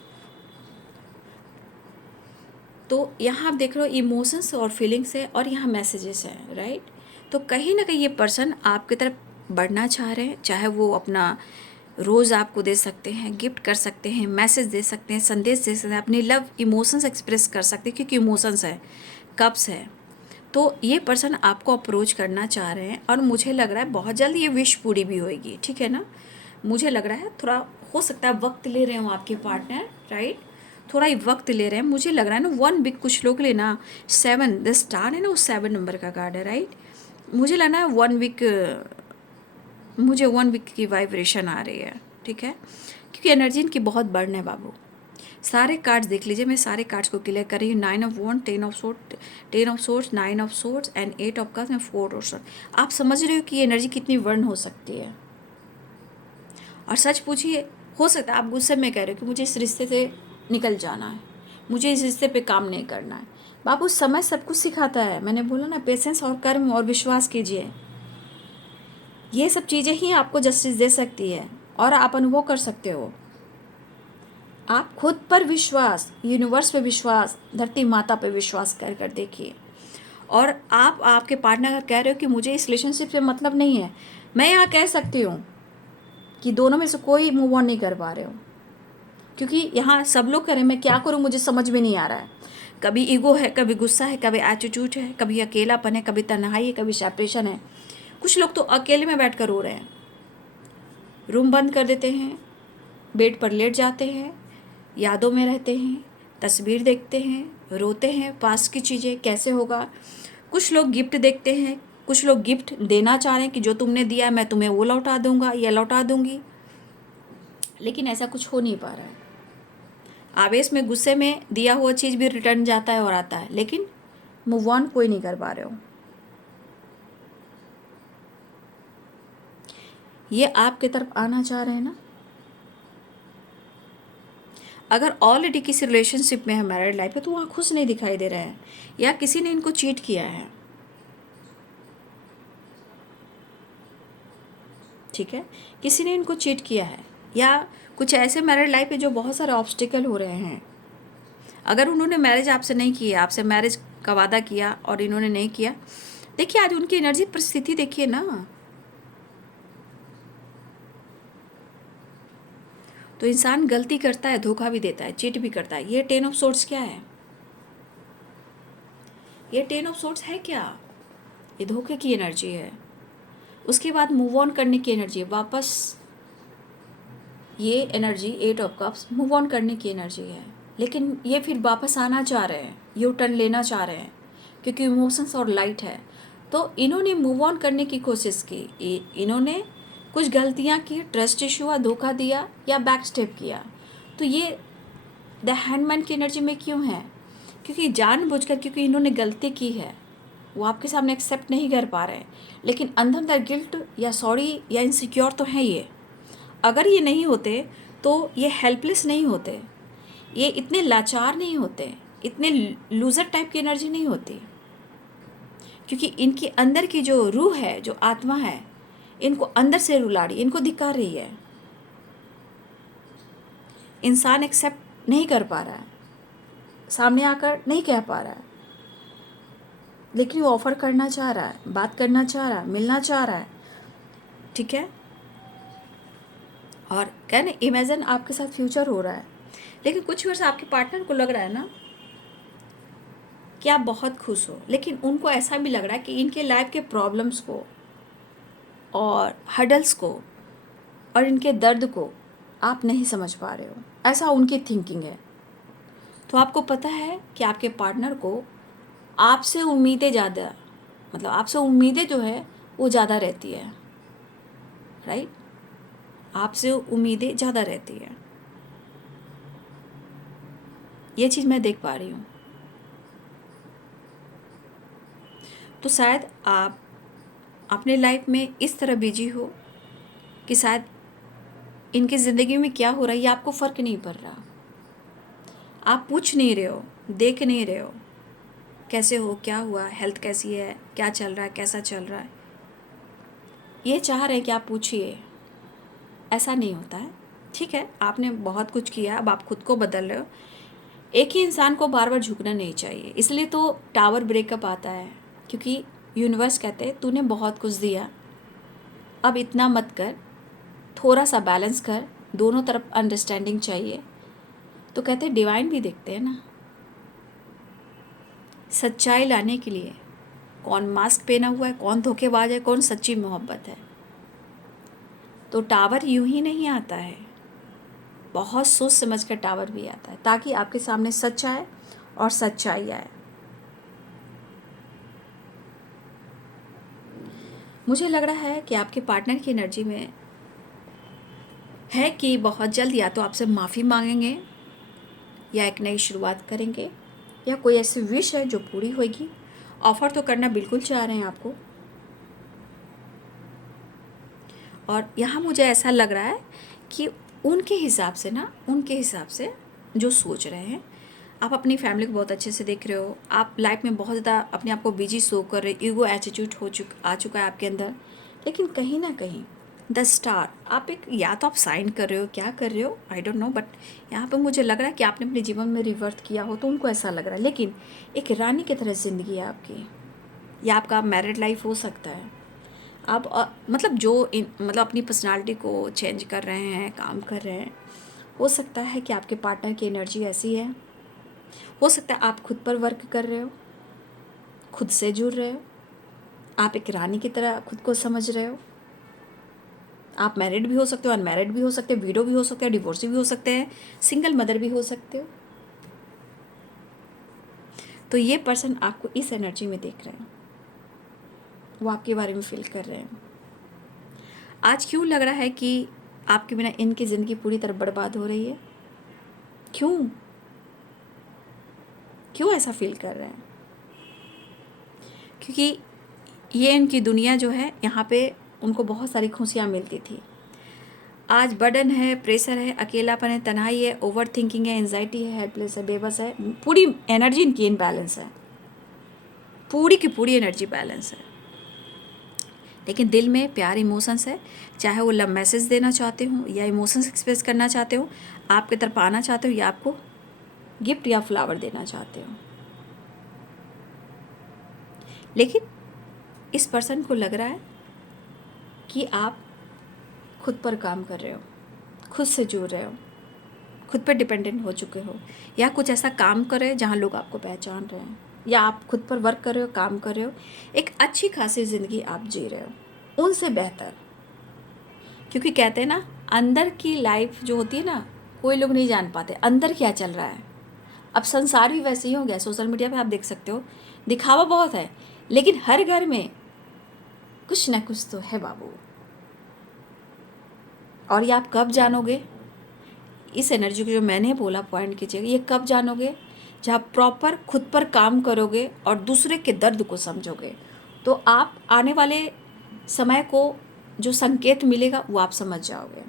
तो यहाँ आप देख रहे हो इमोशंस और फीलिंग्स है, और यहाँ मैसेजेस हैं, राइट। तो कहीं ना कहीं ये पर्सन आपकी तरफ बढ़ना चाह रहे हैं, चाहे वो अपना रोज़ आपको दे सकते हैं, गिफ्ट कर सकते हैं, मैसेज दे सकते हैं, संदेश दे सकते हैं, अपनी लव इमोशंस एक्सप्रेस कर सकते हैं, क्योंकि इमोशंस है, कप्स है। तो ये पर्सन आपको अप्रोच करना चाह रहे हैं और मुझे लग रहा है बहुत जल्द ये विश पूरी भी होएगी, ठीक है ना। मुझे लग रहा है थोड़ा हो सकता है वक्त ले रहे हो आपके पार्टनर, राइट, थोड़ा ही वक्त ले रहे हैं। मुझे लग रहा है ना 1 वीक, कुछ लोग लेना 7, द स्टार है ना वो 7 नंबर का कार्ड है, राइट। मुझे लग रहा है 1 वीक, मुझे 1 वीक की वाइब्रेशन आ रही है, ठीक है, क्योंकि एनर्जी इनकी बहुत बर्न है बाबू। सारे कार्ड्स देख लीजिए, मैं सारे कार्ड्स को क्लियर कर रही हूँ। 9 of one, 10 of sorts, 9 of sorts and 8 of cups and 4 of sorts. आप समझ रहे हो कि ये एनर्जी कितनी वर्न हो सकती है। और सच पूछिए, हो सकता है आप गुस्से में कह रहे हो कि मुझे इस रिश्ते से निकल जाना है, मुझे इस रिश्ते पे काम नहीं करना है। बाबू समय सब कुछ सिखाता है, मैंने बोला ना, पेशेंस और कर्म और विश्वास कीजिए, ये सब चीज़ें ही आपको जस्टिस दे सकती है और आप अनुभव कर सकते हो। आप खुद पर विश्वास, यूनिवर्स पे विश्वास, धरती माता पे विश्वास कर कर देखिए। और आप आपके पार्टनर अगर कह रहे हो कि मुझे इस रिलेशनशिप से मतलब नहीं है, मैं यहाँ कह सकती हूँ कि दोनों में से कोई मूव ऑन नहीं कर पा रहे हो, क्योंकि यहाँ सब लोग कह रहे हैं मैं क्या करूँ, मुझे समझ में नहीं आ रहा है। कभी ईगो है, कभी गुस्सा है, कभी एटीट्यूड है, कभी अकेलापन है, कभी तन्हाई है, कभी सेपरेशन है। कुछ लोग तो अकेले में बैठ कर रो रहे हैं, रूम बंद कर देते हैं, बेड पर लेट जाते हैं, यादों में रहते हैं, तस्वीर देखते हैं, रोते हैं, पास की चीज़ें कैसे होगा। कुछ लोग गिफ्ट देखते हैं, कुछ लोग गिफ्ट देना चाह रहे हैं कि जो तुमने दिया मैं तुम्हें वो लौटा दूंगा या लौटा दूंगी, लेकिन ऐसा कुछ हो नहीं पा रहा है। आवेश में, गुस्से में दिया हुआ चीज़ भी रिटर्न जाता है और आता है, लेकिन मूव ऑन कोई नहीं कर पा रहे हो। ये आपके तरफ आना चाह रहे हैं ना। अगर ऑलरेडी किसी रिलेशनशिप में है, मैरिड लाइफ है, तो वहाँ खुश नहीं दिखाई दे रहे हैं, या किसी ने इनको चीट किया है, ठीक है, किसी ने इनको चीट किया है, या कुछ ऐसे मैरिड लाइफ है जो बहुत सारे ऑब्स्टिकल हो रहे हैं। अगर उन्होंने मैरिज आपसे नहीं किया, आपसे मैरिज का वादा किया और इन्होंने नहीं किया, देखिए आज उनकी एनर्जी परिस्थिति देखिए ना। तो इंसान गलती करता है, धोखा भी देता है, चीट भी करता है। ये 10 ऑफ सोर्ट्स क्या है, ये 10 ऑफ सोर्ट्स है क्या, ये धोखे की एनर्जी है। उसके बाद मूव ऑन करने की एनर्जी है वापस, ये energy 8 of cups move on करने की एनर्जी है। लेकिन ये फिर वापस आना चाह रहे हैं, यू टर्न लेना चाह रहे हैं, क्योंकि इमोशंस और लाइट है। तो इन्होंने मूव ऑन करने की कोशिश की, इन्होंने कुछ गलतियां की, ट्रस्ट इशू हुआ, धोखा दिया या बैक स्टेप किया। तो ये द हैंडमैन की एनर्जी में क्यों है, क्योंकि जानबूझकर, क्योंकि इन्होंने गलती की है, वो आपके सामने एक्सेप्ट नहीं कर पा रहे हैं, लेकिन अंदर अंदर गिल्ट या सॉरी या इनसिक्योर तो है ये। अगर ये नहीं होते तो ये हेल्पलेस नहीं होते, ये इतने लाचार नहीं होते, इतने लूज़र टाइप की एनर्जी नहीं होती, क्योंकि इनके अंदर की जो रूह है, जो आत्मा है, इनको अंदर से रुला रही है, इनको धिक्कार रही है। इंसान एक्सेप्ट नहीं कर पा रहा है, सामने आकर नहीं कह पा रहा है, लेकिन वो ऑफर करना चाह रहा है, बात करना चाह रहा है, मिलना चाह रहा है, ठीक है। और कहने इमेजिन आपके साथ फ्यूचर हो रहा है, लेकिन कुछ वर्ष आपके पार्टनर को लग रहा है ना कि आप बहुत खुश हो, लेकिन उनको ऐसा भी लग रहा है कि इनके लाइफ के प्रॉब्लम्स को और हडल्स को और इनके दर्द को आप नहीं समझ पा रहे हो, ऐसा उनकी थिंकिंग है। तो आपको पता है कि आपके पार्टनर को आपसे उम्मीदें ज़्यादा, मतलब आपसे उम्मीदें जो है वो ज़्यादा रहती है, राइट, आपसे उम्मीदें ज़्यादा रहती है। ये चीज़ मैं देख पा रही हूँ। तो शायद आप अपने लाइफ में इस तरह बिजी हो कि शायद इनकी ज़िंदगी में क्या हो रहा है ये आपको फ़र्क नहीं पड़ रहा। आप पूछ नहीं रहे हो, देख नहीं रहे हो कैसे हो, क्या हुआ, हेल्थ कैसी है, क्या चल रहा है, कैसा चल रहा है। ये चाह रहे हैं कि आप पूछिए, ऐसा नहीं होता है, ठीक है। आपने बहुत कुछ किया, अब आप खुद को बदल रहे हो। एक ही इंसान को बार बार झुकना नहीं चाहिए, इसलिए तो टावर ब्रेकअप आता है, क्योंकि यूनिवर्स कहते हैं तूने बहुत कुछ दिया, अब इतना मत कर, थोड़ा सा बैलेंस कर, दोनों तरफ अंडरस्टैंडिंग चाहिए। तो कहते हैं डिवाइन भी देखते हैं ना, सच्चाई लाने के लिए कौन मास्क पहना हुआ है, कौन धोखेबाज है, कौन सच्ची मोहब्बत है। तो टावर यूं ही नहीं आता है, बहुत सोच समझ कर टावर भी आता है, ताकि आपके सामने सच आए और सच्चाई आए। मुझे लग रहा है कि आपके पार्टनर की एनर्जी में है कि बहुत जल्द या तो आपसे माफ़ी मांगेंगे, या एक नई शुरुआत करेंगे, या कोई ऐसी विश है जो पूरी होगी। ऑफ़र तो करना बिल्कुल चाह रहे हैं आपको। और यहाँ मुझे ऐसा लग रहा है कि उनके हिसाब से ना, उनके हिसाब से जो सोच रहे हैं, आप अपनी फैमिली को बहुत अच्छे से देख रहे हो, आप लाइफ में बहुत ज़्यादा अपने आप को बिजी शो कर रहे हो, ईगो एटीट्यूड आ चुका है आपके अंदर। लेकिन कहीं ना कहीं द स्टार, आप एक, या तो आप साइन कर रहे हो, क्या कर रहे हो आई डोंट नो, बट यहाँ पे मुझे लग रहा है कि आपने अपने जीवन में रिवर्ट किया हो, तो उनको ऐसा लग रहा है। लेकिन एक रानी की तरह ज़िंदगी है आपकी, या आपका मैरिड लाइफ हो सकता है। आप मतलब मतलब अपनी पर्सनालिटी को चेंज कर रहे हैं, काम कर रहे हैं। हो सकता है कि आपके पार्टनर की एनर्जी ऐसी है, हो सकता है आप खुद पर वर्क कर रहे हो, खुद से जुड़ रहे हो, आप एक रानी की तरह खुद को समझ रहे हो। आप मैरिड भी हो सकते हो, अनमैरिड भी हो सकते हो, विडो भी हो सकते हैं, डिवोर्सी भी हो सकते हैं, सिंगल मदर भी हो सकते हो। तो ये पर्सन आपको इस एनर्जी में देख रहे हैं, वो आपके बारे में फील कर रहे हैं। आज क्यों लग रहा है कि आपके बिना इनकी ज़िंदगी पूरी तरह बर्बाद हो रही है? क्यों क्यों ऐसा फील कर रहे हैं? क्योंकि ये इनकी दुनिया जो है, यहाँ पे उनको बहुत सारी खुशियाँ मिलती थी। आज बर्डन है, प्रेशर है, अकेलापन है, तन्हाई है, ओवर थिंकिंग है, एंजाइटी है, हेल्पलेस है, बेबस है, पूरी एनर्जी इनकी इनबैलेंस है, पूरी की पूरी एनर्जी बैलेंस है। लेकिन दिल में प्यार, इमोशंस है, चाहे वो लव मैसेज देना चाहते हो, या इमोशंस एक्सप्रेस करना चाहते हो, आपकी तरफ आना चाहते हो, या आपको गिफ्ट या फ्लावर देना चाहते हो। लेकिन इस पर्सन को लग रहा है कि आप खुद पर काम कर रहे हो, खुद से जुड़ रहे हो, खुद पर डिपेंडेंट हो चुके हो, या कुछ ऐसा काम कर रहे हो जहाँ लोग आपको पहचान रहे हैं, या आप खुद पर वर्क कर रहे हो, काम कर रहे हो, एक अच्छी खासी ज़िंदगी आप जी रहे हो, उनसे बेहतर। क्योंकि कहते हैं ना, अंदर की लाइफ जो होती है ना, कोई लोग नहीं जान पाते अंदर क्या चल रहा है। अब संसार भी वैसे ही हो गया, सोशल मीडिया पे आप देख सकते हो, दिखावा बहुत है, लेकिन हर घर में कुछ ना कुछ तो है बाबू। और ये आप कब जानोगे, इस एनर्जी को जो मैंने बोला पॉइंट कीजिएगा, ये कब जानोगे, जब प्रॉपर खुद पर काम करोगे और दूसरे के दर्द को समझोगे, तो आप आने वाले समय को जो संकेत मिलेगा वो आप समझ जाओगे।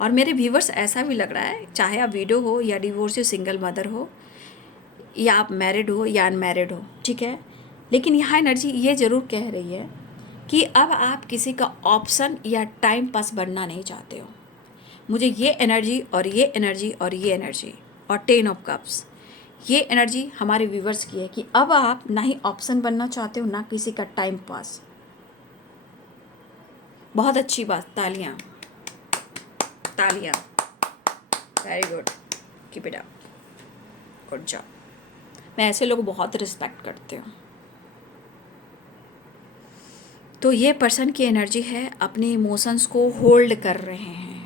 और मेरे व्यूवर्स, ऐसा भी लग रहा है, चाहे आप विडो हो या डिवोर्स हो, सिंगल मदर हो, या आप मैरिड हो या अनमैरिड हो, ठीक है, लेकिन यहाँ एनर्जी ये ज़रूर कह रही है कि अब आप किसी का ऑप्शन या टाइम पास बनना नहीं चाहते हो। मुझे ये एनर्जी और ये एनर्जी और ये एनर्जी और 10 ऑफ कप्स, ये एनर्जी हमारे व्यूवर्स की है कि अब आप ना ही ऑप्शन बनना चाहते हो, ना किसी का टाइम पास। बहुत अच्छी बात, तालियां तालियां, very good, keep it up, good job. मैं ऐसे लोग बहुत रिस्पेक्ट करती हूँ। तो ये पर्सन की एनर्जी है, अपने इमोशंस को होल्ड कर रहे हैं।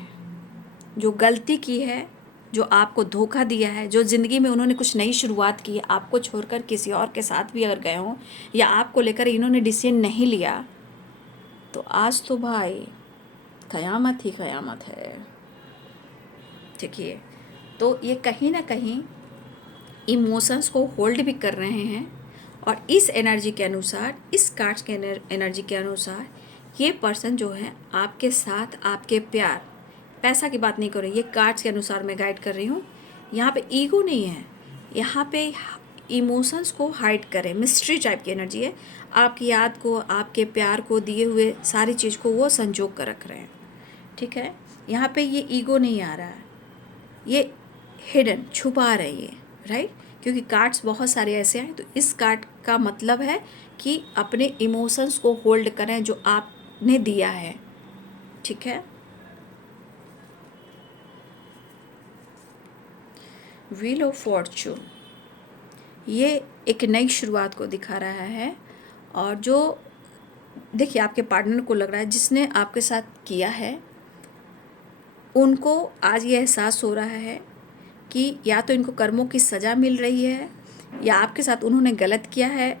जो गलती की है, जो आपको धोखा दिया है, जो ज़िंदगी में उन्होंने कुछ नई शुरुआत की है, आपको छोड़कर किसी और के साथ भी अगर गए हों, या आपको लेकर इन्होंने डिसीजन नहीं लिया, तो आज तो भाई क़यामत ही क़यामत है। ठीक है, तो ये कहीं ना कहीं इमोशंस को होल्ड भी कर रहे हैं। और इस एनर्जी के अनुसार, इस कार्ड्स के एनर्जी के अनुसार, ये पर्सन जो है आपके साथ, आपके प्यार, पैसा की बात नहीं कर रही, ये कार्ड्स के अनुसार मैं गाइड कर रही हूँ। यहाँ पे ईगो नहीं है, यहाँ पे इमोशंस को हाइड करें, मिस्ट्री टाइप की एनर्जी है। आपकी याद को, आपके प्यार को, दिए हुए सारी चीज़ को वो संजोग कर रख रहे हैं। ठीक है, यहाँ पे ये ईगो नहीं आ रहा है, ये हिडन, छुपा रहे हैं ये, राइट। क्योंकि कार्ड्स बहुत सारे ऐसे हैं, तो इस कार्ड का मतलब है कि अपने इमोशंस को होल्ड करें, जो आप ने दिया है, ठीक है। व्हील ऑफ फॉर्चून ये एक नई शुरुआत को दिखा रहा है। और जो देखिए आपके पार्टनर को लग रहा है जिसने आपके साथ किया है, उनको आज ये एहसास हो रहा है कि या तो इनको कर्मों की सज़ा मिल रही है या आपके साथ उन्होंने गलत किया है,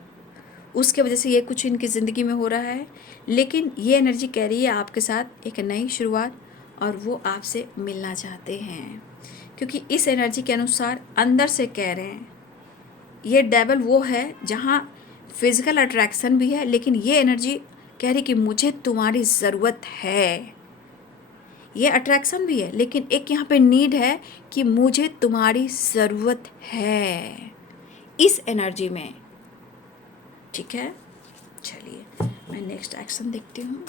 उसके वजह से ये कुछ इनकी ज़िंदगी में हो रहा है। लेकिन ये एनर्जी कह रही है आपके साथ एक नई शुरुआत, और वो आपसे मिलना चाहते हैं, क्योंकि इस एनर्जी के अनुसार अंदर से कह रहे हैं ये डेवल वो है जहाँ फिज़िकल अट्रैक्शन भी है, लेकिन ये एनर्जी कह रही कि मुझे तुम्हारी ज़रूरत है। ये अट्रैक्शन भी है, लेकिन एक यहाँ पे नीड है कि मुझे तुम्हारी ज़रूरत है इस एनर्जी में, ठीक है। चलिए मैं नेक्स्ट एक्शन देखती हूँ।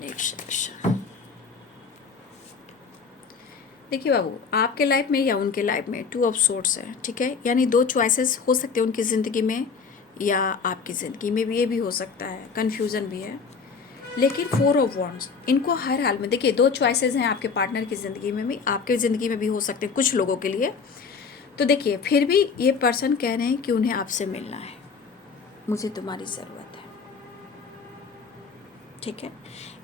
नेक्स्ट एक्शन देखिए बाबू, आपके लाइफ में या उनके लाइफ में 2 ऑफ सोर्ड्स है, ठीक है। यानी 2 चॉइसेस हो सकते हैं उनकी ज़िंदगी में या आपकी ज़िंदगी में भी, ये भी हो सकता है, कन्फ्यूज़न भी है। लेकिन 4 ऑफ वॉन्ड्स इनको हर हाल में, देखिए 2 चॉइसेस हैं आपके पार्टनर की ज़िंदगी में भी, आपके ज़िंदगी में भी हो सकते हैं कुछ लोगों के लिए। तो देखिए फिर भी ये पर्सन कह रहे हैं कि उन्हें आपसे मिलना है, मुझे तुम्हारी ज़रूरत है, ठीक है।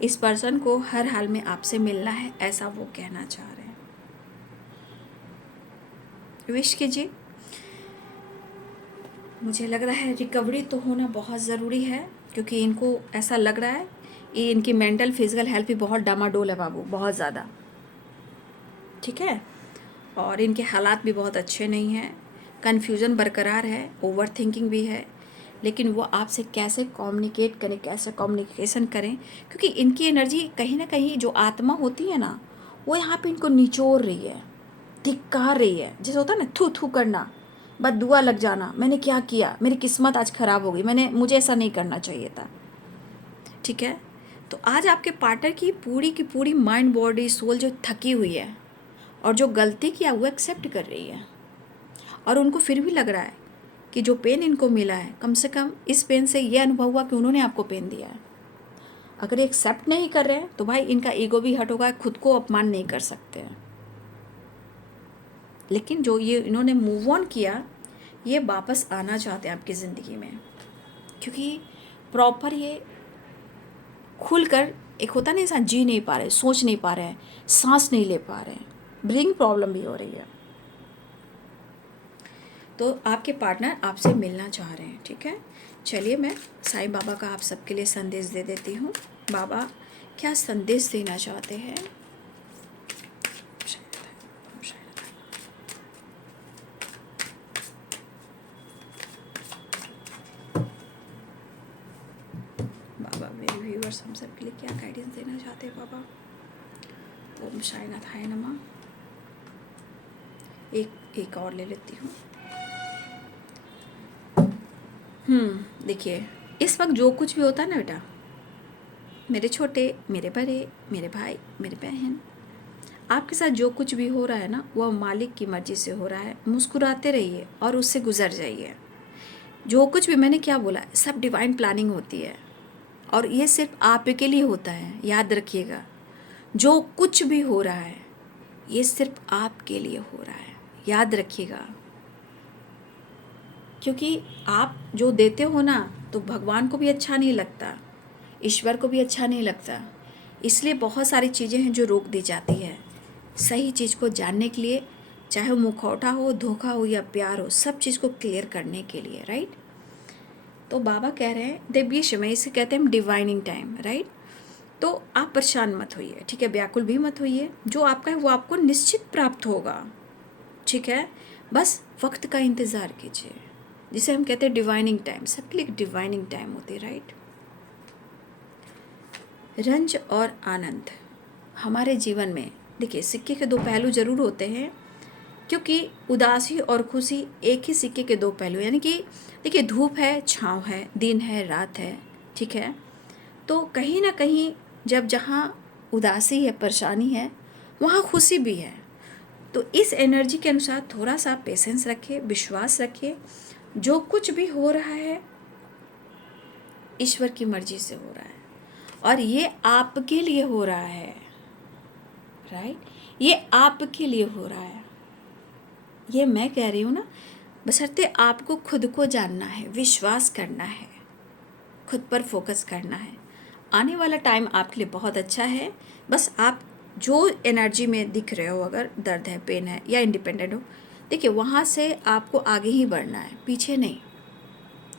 इस पर्सन को हर हाल में आपसे मिलना है, ऐसा वो कहना चाह रहे हैं। विश कीजिए। मुझे लग रहा है रिकवरी तो होना बहुत ज़रूरी है, क्योंकि इनको ऐसा लग रहा है ये इनकी मेंटल फिजिकल हेल्थ भी बहुत डामाडोल है बाबू, बहुत ज़्यादा, ठीक है। और इनके हालात भी बहुत अच्छे नहीं हैं, कन्फ्यूज़न बरकरार है, ओवर थिंकिंग भी है। लेकिन वो आपसे कैसे कम्युनिकेट करें, कैसे कम्युनिकेशन करें, क्योंकि इनकी एनर्जी कहीं ना कहीं जो आत्मा होती है ना, वो यहाँ पे इनको निचोड़ रही है, धिक्कार रही है। जैसे होता है ना थू थू करना, बददुआ लग जाना, मैंने क्या किया, मेरी किस्मत आज ख़राब हो गई, मुझे ऐसा नहीं करना चाहिए था, ठीक है। तो आज आपके पार्टनर की पूरी माइंड बॉडी सोल जो थकी हुई है और जो गलती किया वो एक्सेप्ट कर रही है। और उनको फिर भी लग रहा है कि जो पेन इनको मिला है, कम से कम इस पेन से ये अनुभव हुआ कि उन्होंने आपको पेन दिया है। अगर ये एक्सेप्ट नहीं कर रहे हैं तो भाई इनका ईगो भी हट होगा, खुद को अपमान नहीं कर सकते हैं। लेकिन जो ये इन्होंने मूव ऑन किया, ये वापस आना चाहते हैं आपकी ज़िंदगी में, क्योंकि प्रॉपर ये खुलकर, एक होता नहीं इंसान जी नहीं पा रहे, सोच नहीं पा रहे हैं, सांस नहीं ले पा रहे हैं, ब्रीदिंग प्रॉब्लम भी हो रही है। तो आपके पार्टनर आपसे मिलना चाह रहे हैं, ठीक है। चलिए मैं साईं बाबा का आप सबके लिए संदेश दे देती हूँ। बाबा क्या संदेश देना चाहते हैं? बाबा मेरे व्यूअर्स हम सब के लिए क्या गाइडेंस देना चाहते हैं बाबा? ओम साईनाथाय नमः। एक और ले लेती हूँ। देखिए इस वक्त जो कुछ भी होता है ना बेटा, मेरे छोटे, मेरे बड़े, मेरे भाई, मेरे बहन, आपके साथ जो कुछ भी हो रहा है ना, वह मालिक की मर्जी से हो रहा है। मुस्कुराते रहिए और उससे गुजर जाइए। जो कुछ भी मैंने क्या बोला, सब डिवाइन प्लानिंग होती है और ये सिर्फ आप के लिए होता है, याद रखिएगा। जो कुछ भी हो रहा है ये सिर्फ आपके लिए हो रहा है, याद रखिएगा। क्योंकि आप जो देते हो ना, तो भगवान को भी अच्छा नहीं लगता, ईश्वर को भी अच्छा नहीं लगता। इसलिए बहुत सारी चीज़ें हैं जो रोक दी जाती है सही चीज़ को जानने के लिए, चाहे वो मुखौटा हो, धोखा हो या प्यार हो, सब चीज़ को क्लियर करने के लिए, राइट। तो बाबा कह रहे हैं देवी समय, इसे कहते हैं डिवाइनिंग टाइम, राइट। तो आप परेशान मत होइए, ठीक है, व्याकुल भी मत होइए। जो आपका है वो आपको निश्चित प्राप्त होगा, ठीक है। बस वक्त का इंतज़ार कीजिए, जिसे हम कहते हैं डिवाइनिंग टाइम। सबके लिए डिवाइनिंग टाइम होती है, राइट। रंज और आनंद हमारे जीवन में, देखिए सिक्के के 2 पहलू ज़रूर होते हैं, क्योंकि उदासी और खुशी एक ही सिक्के के 2 पहलू, यानी कि देखिए धूप है, छाँव है, दिन है, रात है, ठीक है। तो कहीं ना कहीं जब जहाँ उदासी है, परेशानी है, वहाँ खुशी भी है। तो इस एनर्जी के अनुसार थोड़ा सा पेशेंस रखिए, विश्वास रखिए। जो कुछ भी हो रहा है ईश्वर की मर्जी से हो रहा है और ये आपके लिए हो रहा है, राइट? ये आपके लिए हो रहा है, ये मैं कह रही हूँ ना। बशर्ते आपको खुद को जानना है, विश्वास करना है, खुद पर फोकस करना है। आने वाला टाइम आपके लिए बहुत अच्छा है। बस आप जो एनर्जी में दिख रहे हो, अगर दर्द है, पेन है या इंडिपेंडेंट हो, देखिए वहाँ से आपको आगे ही बढ़ना है, पीछे नहीं,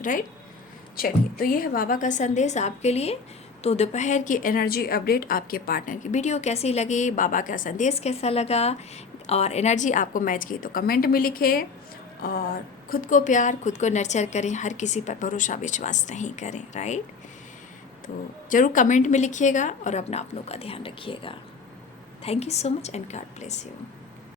राइट? चलिए, तो ये है बाबा का संदेश आपके लिए। तो दोपहर की एनर्जी अपडेट, आपके पार्टनर की वीडियो कैसी लगी, बाबा का संदेश कैसा लगा और एनर्जी आपको मैच की तो कमेंट में लिखें। और खुद को प्यार, खुद को नर्चर करें, हर किसी पर भरोसा विश्वास नहीं करें, राइट? तो ज़रूर कमेंट में लिखिएगा और अपना आप लोग का ध्यान रखिएगा। Thank you so much and God bless you.